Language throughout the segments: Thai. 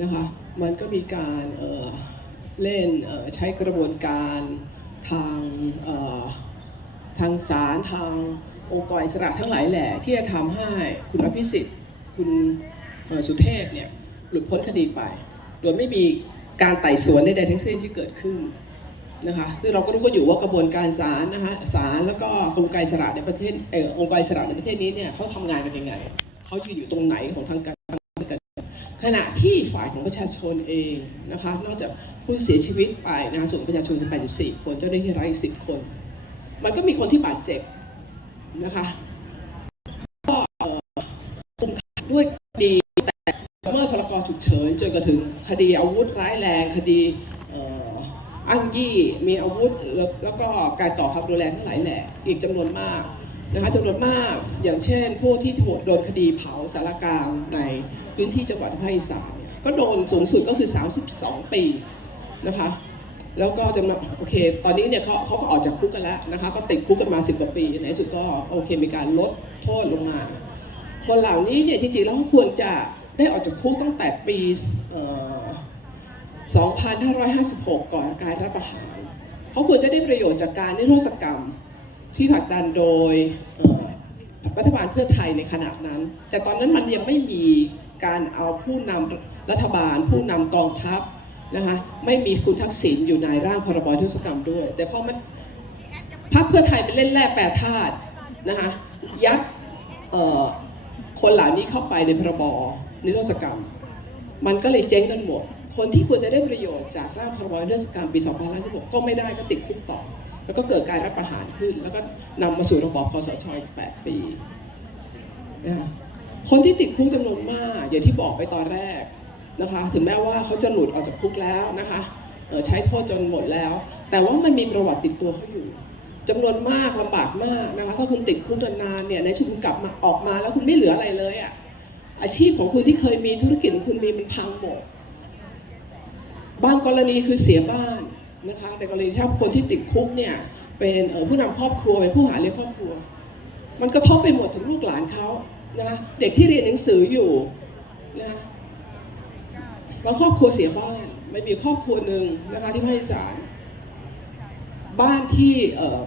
นะคะมันก็มีการเเล่นใช้กระบวนการทางทางศาลทางองค์กรอิสระทั้งหลายแหล่ที่จะทำให้คุณอภิสิทธิ์ คุณสุเทพเนี่ยหลุดพ้นคดีไป โดยไม่มีการไต่สวนใดๆทั้งสิ้นที่เกิดขึ้นนะคะซึ่งเราก็รู้ก็อยู่ว่ากระบวนการศาลนะคะศาลแล้วก็กรมการอิสระในประเทศเอ่อองค์กรอิสระในประเทศนี้เนี่ยเขาทำงานกันยังไงเขาอยู่อยู่ตรงไหนของทางการ ขณะที่ฝ่ายของประชาชนเองนะคะนอกจากผู้เสียชีวิตไปนะส่วนประชาชนคือ 84 คนเจ้าหน้าที่รัฐอีก 10 คน มันก็มีคนที่บาดเจ็บนะคะก็เอ่อคุมขังด้วยคดีแต่เมื่อพรกฉุกเฉินจนกระถึงคดีอาวุธร้ายแรงคดีอ่างยี่มีอาวุธแล้วแล้วก็การต่อความรุนแรงทั้งหลายแหละอีกจำนวนมาก นะคะจำนวนมากอย่างเช่นผู้ที่ถูกโดนคดีเผาสารกลางในพื้นที่จังหวัดภาคอีสานก็โดนสูงสุดก็คือ 32 ปีนะคะแล้วก็จำนวนโอเค ตอนนี้เนี่ยเขาเขาก็ออกจากคุกกันแล้วนะคะก็ติดคุกกันมา10กว่าปี ในที่สุดก็โอเคมีการลดโทษลงมา คนเหล่านี้เนี่ยจริงๆแล้วควรจะได้ออกจากคุกตั้งแต่ปีเอ่อ2556 ก่อนการรัฐประหารเขาควรจะได้ประโยชน์จากการนิรโทษกรรม ที่ผลักดันโดยรัฐบาลเพื่อไทยในขณะนั้น แต่ตอนนั้นมันยังไม่มีการเอาผู้นำรัฐบาล ผู้นำกองทัพนะคะไม่มีคุณทักษิณอยู่ในร่างพรบนิรโทษกรรมด้วย แต่พอมันพรรคเพื่อไทยเป็นเล่นแร่แปรธาตุนะคะยัดคนเหล่านี้เข้าไปในพรบนิรโทษกรรม มันก็เลยเจ๊งกันหมด คนที่ควรจะได้ประโยชน์จากร่างพรบนิรโทษกรรมปี 2516ก็ไม่ได้ก็ติดคุกต่อ แล้วก็เกิดการรัฐประหารขึ้น แล้วก็นำมาสู่ระบอบคอสชอีก8ปีนะคะคนที่ติดคุกจำนวนมาก อย่างที่บอกไปตอนแรกนะคะ ถึงแม้ว่าเขาจะหลุดออกจากคุกแล้วนะคะใช้โทษจนหมดแล้ว แต่ว่ามันมีประวัติติดตัวเขาอยู่จำนวนมากลำบากมากนะคะ ถ้าคุณติดคุกนานๆเนี่ยในชีวิตคุณกลับมาออกมาแล้วคุณไม่เหลืออะไรเลยอะอาชีพของคุณที่เคยมีธุรกิจของคุณมีมันพังหมด บางกรณีคือเสียบ้านนะคะในกรณีถ้าคนที่ติดคุกเนี่ยเป็นผู้นำครอบครัวเป็นผู้หาเลี้ยงครอบครัว มันกระทบไปหมดถึงลูกหลานเขานะะเด็กที่เรียนหนังสืออยู่นะบางครอบครัวเสียบ้านไม่มีครอบครัวหนึ่งนะคะที่ภาคอีสานบ้านที่เอ่อ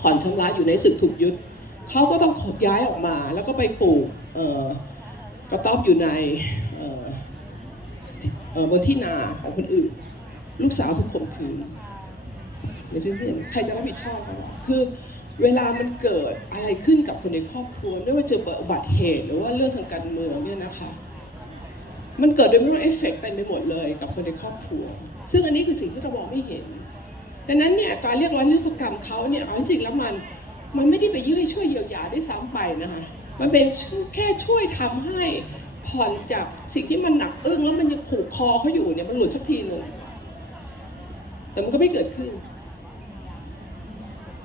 ผ่อนชำระอยู่ในสึกถูกยึดเขาก็ต้องขนย้ายออกมา แล้วก็ไปปลูกกระต๊อบอยู่ใน บนที่นาของคนอื่น ลูกสาวถูกข่มขืนในที่นี้ใครจะรับผิดชอบคือเวลามันเกิดอะไรขึ้นกับคนในครอบครัวไม่ว่าจะเกิดอุบัติเหตุ หรือว่าเรื่องทางการเมืองเนี่ยนะคะ มันเกิดโดยไม่รู้เอฟเฟกต์ไปไปหมดเลยกับคนในครอบครัว ซึ่งอันนี้คือสิ่งที่เรามองไม่เห็นดังนั้นเนี่ยการเรียกร้องนิรโทษกรรมเขาเนี่ยเอาจริงๆแล้วมันมันไม่ได้ไปยื่นช่วยเยียวยาได้ซ้ำไปนะคะ มันเป็นแค่ช่วยทำให้ ผ่อนจากสิ่งที่มันหนักอึ้งแล้วมันยังผูกคอเขาอยู่เนี่ยมันหลุดสักทีหนึ่งแต่มันก็ไม่เกิดขึ้น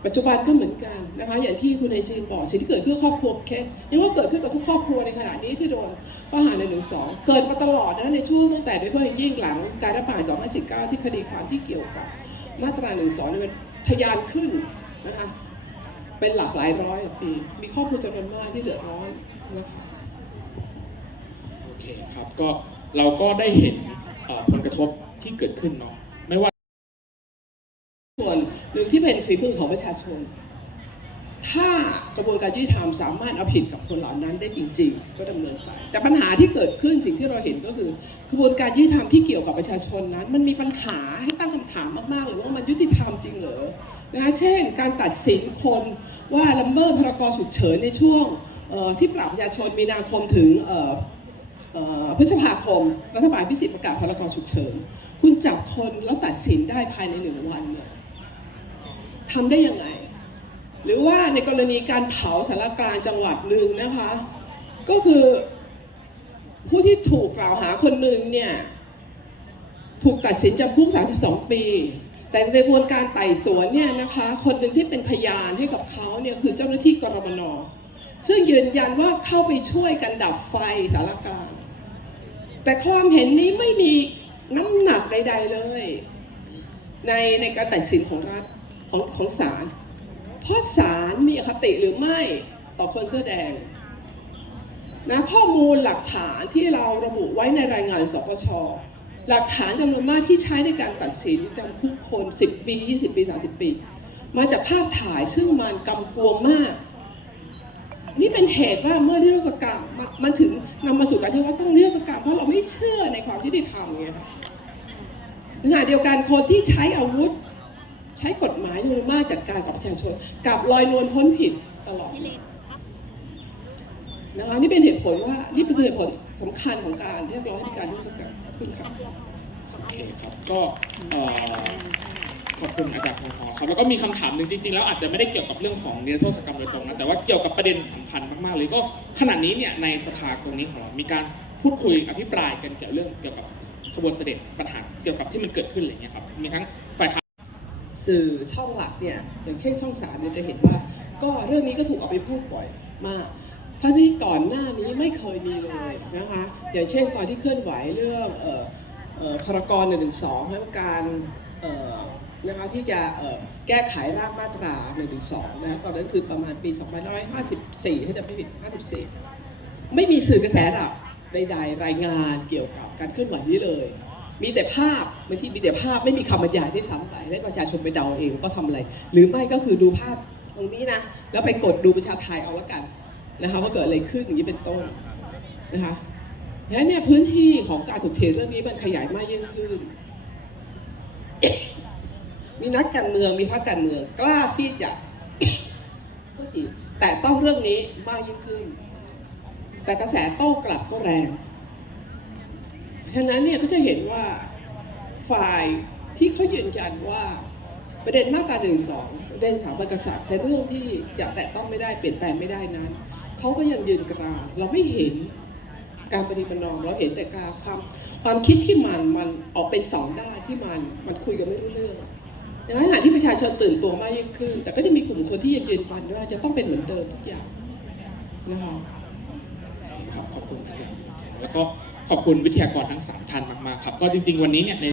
ปัจจุบันก็เหมือนกันนะคะ อย่างที่คุณนายจีนบอกสิ่งที่เกิดขึ้นครอบครัวเคสยังว่าเกิดขึ้นกับทุกครอบครัวในขณะนี้ที่โดนข้อหาในหนึ่งสองเกิดมาตลอดนะในช่วงตั้งแต่โดยเฉพาะยิ่งหลังการระหาร2549ที่คดีความที่เกี่ยวกับ มาตราหนึ่งสองเนี่ยมันทะยานขึ้นนะคะเป็นหลักหลายร้อยปี มีครอบครัวจำนวนมากที่เดือดร้อนนะคะ เคครับก็เราก็ได้เห็นผลกระทบที่เกิดขึ้นเนาะไม่ว่า ส่วนหนึ่งที่เป็นฝีมือของประชาชน ถ้ากระบวนการยุติธรรมสามารถเอาผิดกับคนเหล่านั้นได้จริง ๆ ก็ดำเนินไปแต่ปัญหาที่เกิดขึ้นสิ่งที่เราเห็นก็คือ กระบวนการยุติธรรมที่เกี่ยวกับประชาชนนั้น มันมีปัญหาให้ตั้งคำถามมากๆเลยว่ามันยุติธรรมจริงเหรอนะคะเช่น การตัดสินคนว่าละเมิดพรกฉุกเฉินในช่วงที่ปราบประชาชนมีนาคมถึง พฤษภาคม รัฐบาลพิสิทธิ์ประกาศพรกฉุกเฉิน คุณจับคนแล้วตัดสินได้ภายในหนึ่งวันเนี่ยทำได้ยังไง หรือว่าในกรณีการเผาสารกลางจังหวัดหนึ่งนะคะ ก็คือผู้ที่ถูกกล่าวหาคนหนึ่งเนี่ยถูกตัดสินจำคุก 32 ปี แต่ในกระบวนการไต่สวนเนี่ยนะคะ คนหนึ่งที่เป็นพยานให้กับเขาเนี่ยคือเจ้าหน้าที่กรมนซึ่งยืนยันว่าเข้าไปช่วยกันดับไฟสารกลาง แต่ความเห็นนี้ไม่มีน้ำหนักใด ๆเลย ในในการตัดสินของรัฐของของศาลเพราะศาลมีอคติหรือไม่ต่อคนเสื้อแดงนะข้อมูลหลักฐานที่เราระบุไว้ในรายงานสปชหลักฐานจำนวนมากที่ใช้ในการตัดสินจำคุกคน 10 ปี 20 ปี 30 ปี มาจากภาพถ่ายซึ่งมันกำกวงมาก นี่เป็นเหตุว่าเมื่อนิรโทษกรรมมันมันถึงนำมาสู่การที่ว่าต้องนิรโทษกรรมเพราะเราไม่เชื่อในความยุติธรรมไงค่ะขณะเดียวกันคนที่ใช้อาวุธ ใช้กฎหมายจำนวนมากจัดการกับประชาชนกับลอยนวลพ้นผิดตลอดนะคะนี่เป็นเหตุผลว่านี่เป็นเหตุผลสำคัญของการเรียกร้องให้มีการนิรโทษกรรมขึ้นครับโอเคครับก็ ขอบคุณอาจารย์พงทองครับแล้วก็มีคำถามหนึ่งจริงๆ แล้วอาจจะไม่ได้เกี่ยวกับเรื่องของนิรโทษกรรมโดยตรงนะแต่ว่าเกี่ยวกับประเด็นสำคัญมากๆเลยก็ขณะนี้เนี่ยในสภาตรงนี้ของเรามีการพูดคุยอภิปรายกันเกี่ยวเรื่องเกี่ยวกับขบวนเสด็จปัญหาเกี่ยวกับที่มันเกิดขึ้นอะไรเงี้ยครับมีทั้งฝ่ายค้านสื่อช่องหลักเนี่ยอย่างเช่นช่องสามเนี่ยจะเห็นว่า ก็เรื่องนี้ก็ถูกเอาไปพูดบ่อยมากทั้งที่ก่อนหน้านี้ไม่เคยมีเลยนะคะอย่างเช่นตอนที่เคลื่อนไหวเรื่องเอ่อเอ่อคารกรหนึ่งหนึ่งสองให้การ นะคะที่จะแก้ไขร่างมาตรา1นึนะตอนนั้นคือประมาณปี 2554 ถ้าจะไม่ผิด 54 ไม่มีสื่อกระแสหลักใดๆรายงานเกี่ยวกับการเคลื่อนไหวนี้เลย มีแต่ภาพบางทีมีแต่ภาพไม่มีคำบรรยายที่ซ้ำไปให้ประชาชนไปเดาเองก็ทำอะไร หรือไม่ก็คือดูภาพตรงนี้นะแล้วไปกดดูประชาไทยเอาละกันนะคะว่าเกิดอะไรขึ้นอย่างนี้เป็นต้นนะคะแล้วเนี่ยพื้นที่ของการถกเถียงเรื่องนี้มันขยายมากยิ่งขึ้น มีนักการเมืองมีพรรคการเมืองกล้าที่จะแต่ต้องเรื่องนี้มากยิ่งขึ้น แต่กระแสโต้กลับก็แรงฉะนั้นเนี่ยก็จะเห็นว่าฝ่ายที่เขายืนยันว่าประเด็นมาตราหนึ่งสองประเด็นถาบันกษัตริย์ในเรื่องที่จะแตะต้องไม่ได้เปลี่ยนแปลงไม่ได้นั้นเขาก็ยังยืนกรานเราไม่เห็นการปฏิบัตินอมเราเห็นแต่การความความคิดที่มันมันออกเป็นสองด้านที่มันมันคุยกันไม่รู้เรื่อง ดังนั้นขณะที่ประชาชนตื่นตัวมากยิ่งขึ้น แต่ก็จะมีกลุ่มคนที่ยังยืนฟันว่าจะต้องเป็นเหมือนเดิมทุกอย่างนะคะครับขอบคุณอาจารย์แล้วก็ขอบคุณวิทยากรทั้งสามท่านมากๆครับ ก็จริงๆวันนี้เนี่ยใน